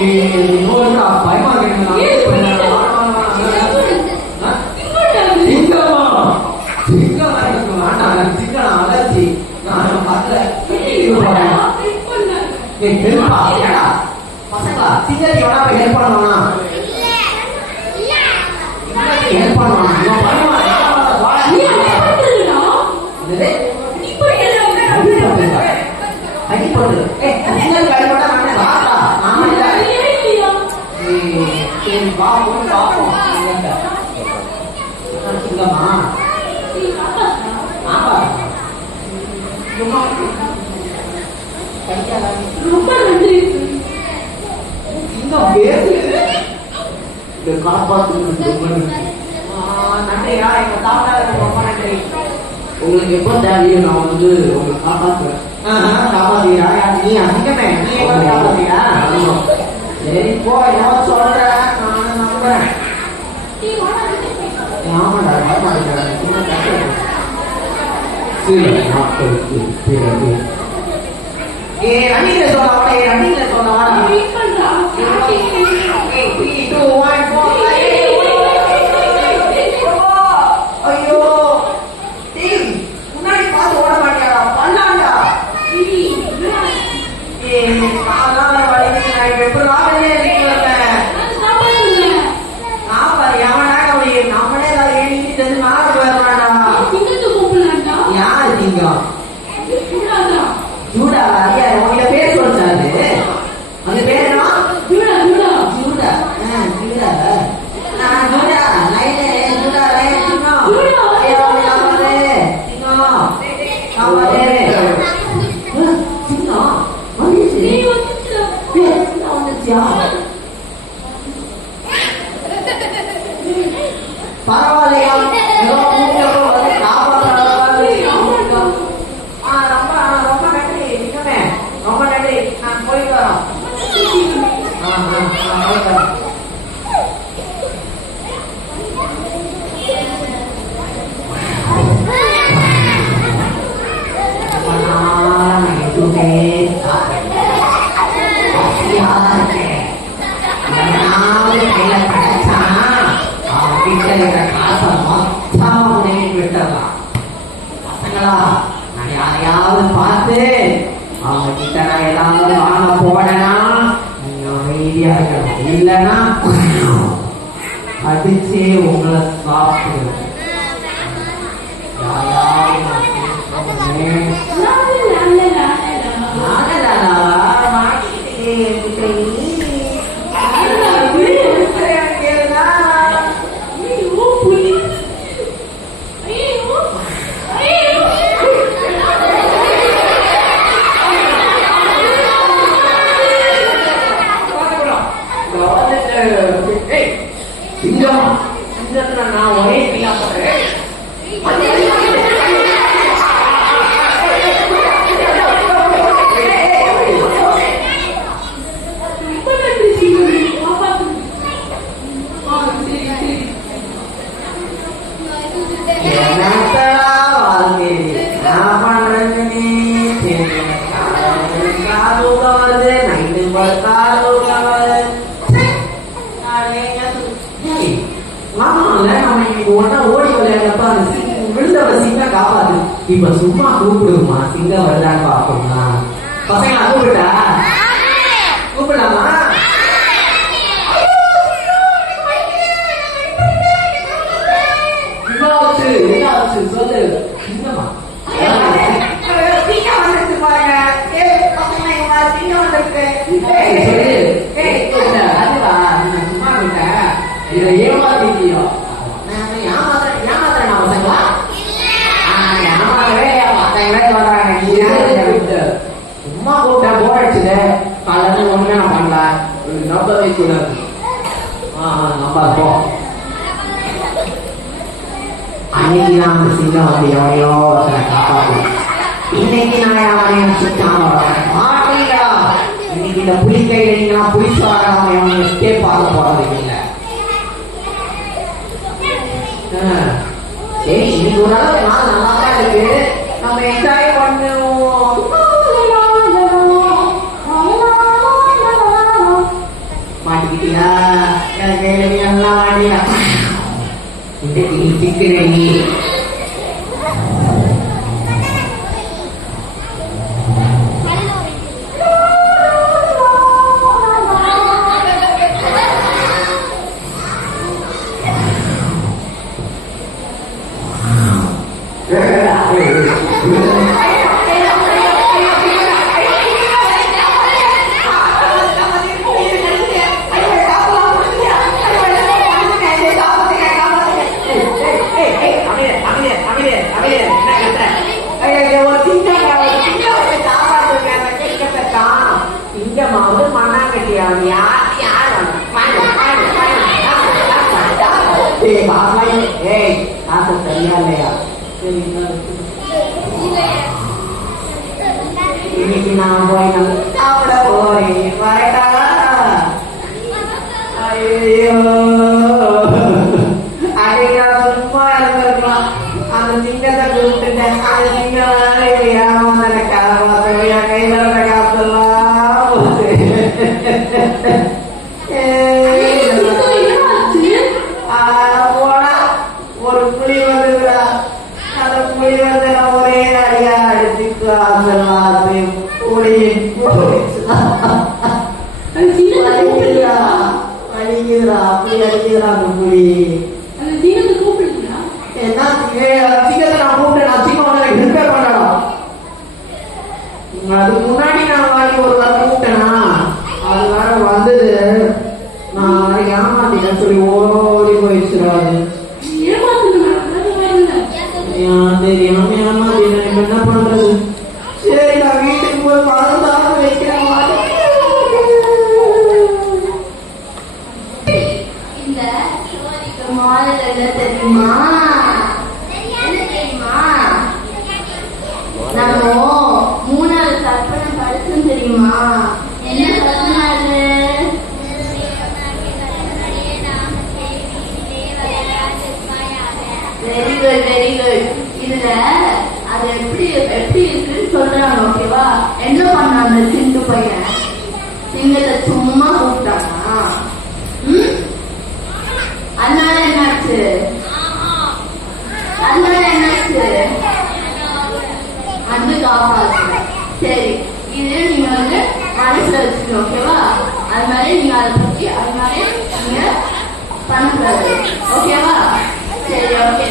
பயமா அலர்ஜி நான் பசங்களா சிங்கத்தி வேணா ஹெல்ப் பண்ணுவானா ஹெல்ப் பண்ணுவானா அடிப்பட்டு பாப்போம் பாப்போம் சிங்கம்மா ஆமா ரொம்ப நன்றி சிங்கம் பேசு இந்த காப்பாத்து நன்றியா எங்க தாத்தா ரொம்ப நன்றி உங்களுக்கு எப்போ தேவையோ நான் வந்து உங்களுக்கு காப்பாத்துறேன் காப்பாத்தீரா நீ அதிகமே நீ காப்பாத்தீரா சரி போ என்ன சொல்ற நான் நம்புறேன் ஆமாடா சில நாட்களுக்கு பிறகு ரன்னிங்ல சொன்னா ஐயோ முன்னாடி பார்த்து ஓட மாட்டியாடா பண்ணாண்டா யாரு சிங்கம் ஜூடா உங்க பேர் சொல்றாரு அந்த பேர் என்ன ஜூடா ஜூடா ஜூடா ஜூடா ஜூடா லைனே ஜூடா லைன் சிங்கம் சிங்கம் சிங்கம் வந்துச்சு பரவாயில்லையா ரொம்ப நன்றி நான் போயிட்டு வரோம் பசங்களா நான் யாரையாவது பார்த்து அவங்க கிட்ட நான் ஏதாவது வாங்க போனேன்னா நீங்க அமைதியா இருக்கணும் இல்லைன்னா அடிச்சே உங்களை சாப்பிடுவேன் நான் ஒரே ஓடி விளையாடப்ப விழுந்தவ சிங்க காப்பாது இப்ப சும்மா கூப்பிடுமா சிங்க விளையாட பாப்போம்னா பசங்க கூப்பிட்டா கூப்பிடலாமா சொல்லு சிங்கமா அதுவா சும்மா விட்ட இதை ஏமாத்திட்டியோ சும்மா கூப்பிட்ட போர் அடிச்சுது காலையில ஒண்ணுமே நான் பண்ணல நம்பவே கூடாது நம்ப போ அன்னைக்கு நான் அந்த சிங்கம் வந்து எவனையோ காப்பாற்றேன் இன்னைக்கு நான் அவனையும் சுத்தாம மாட்டீங்களா இன்னைக்கு இந்த புலி கையில நீங்க புலிச்சு வராம எவனையும் எஸ்கேப் ஆக போறது இல்லை சரி இன்னைக்கு ஓரளவு நாள் நல்லா தான் இருக்கு நம்ம என்ஜாய் பண்ணுவோம் எல்லாம் வாடியா இந்த சிக்கன் இன்னைக்கு நான் போய் சாப்பிட போறேன் வரட்டா ஐயோ அதையா சும்மா இருந்திருக்கலாம் அந்த சிங்கத்தை கூப்பிட்டுட்டேன் அந்த சிங்கம் ஏமாந்த காலமாத்தையா கையில இருந்த காசெல்லாம் போனா ஒரு புலி வந்துடா அந்த புலி வந்து ஒரே அடியா அடிச்சு காசெல்லாம் புலியின் அடிக்கிறா அப்படி அடிக்கிறா அந்த புலி என்ன சிங்கத்தை நான் கூப்பிட்டேன் நான் சிங்கம் வந்து எனக்கு ரிப்பேர் பண்ணலாம் அதுக்கு முன்னாடி நான் வாங்கி ஒரு வாரம் கூப்பிட்டேனா அது வேற வந்தது நான் ஏமாத்திட்டேன் சொல்லி ஓடி போயிடுச்சுடாது தெரியாம ஏமாத்திட்டேன் என்ன பண்றது சரி நான் வீட்டுக்கு போய் மறந்தாக வைக்கிறேன் தெரியுமா நம்ம மூணாவது கற்பனை படிச்சோம் தெரியுமா என்ன கற்பனை வெரி குட் வெரி குட் இதுல அது எப்படி எப்படி இருக்குன்னு சொல்றாங்க ஓகேவா என்ன பண்ண அந்த சிண்டு பையன் சிங்கத்தை சும்மா கூப்பிட்டானா அதனால என்னாச்சு அது காப்பாத்து சரி இது நீங்க வந்து மனசுல வச்சுக்கணும் ஓகேவா அது மாதிரி நீங்க அதை பத்தி அது மாதிரி நீங்க பண்ணக்கூடாது ஓகேவா சரி ஓகே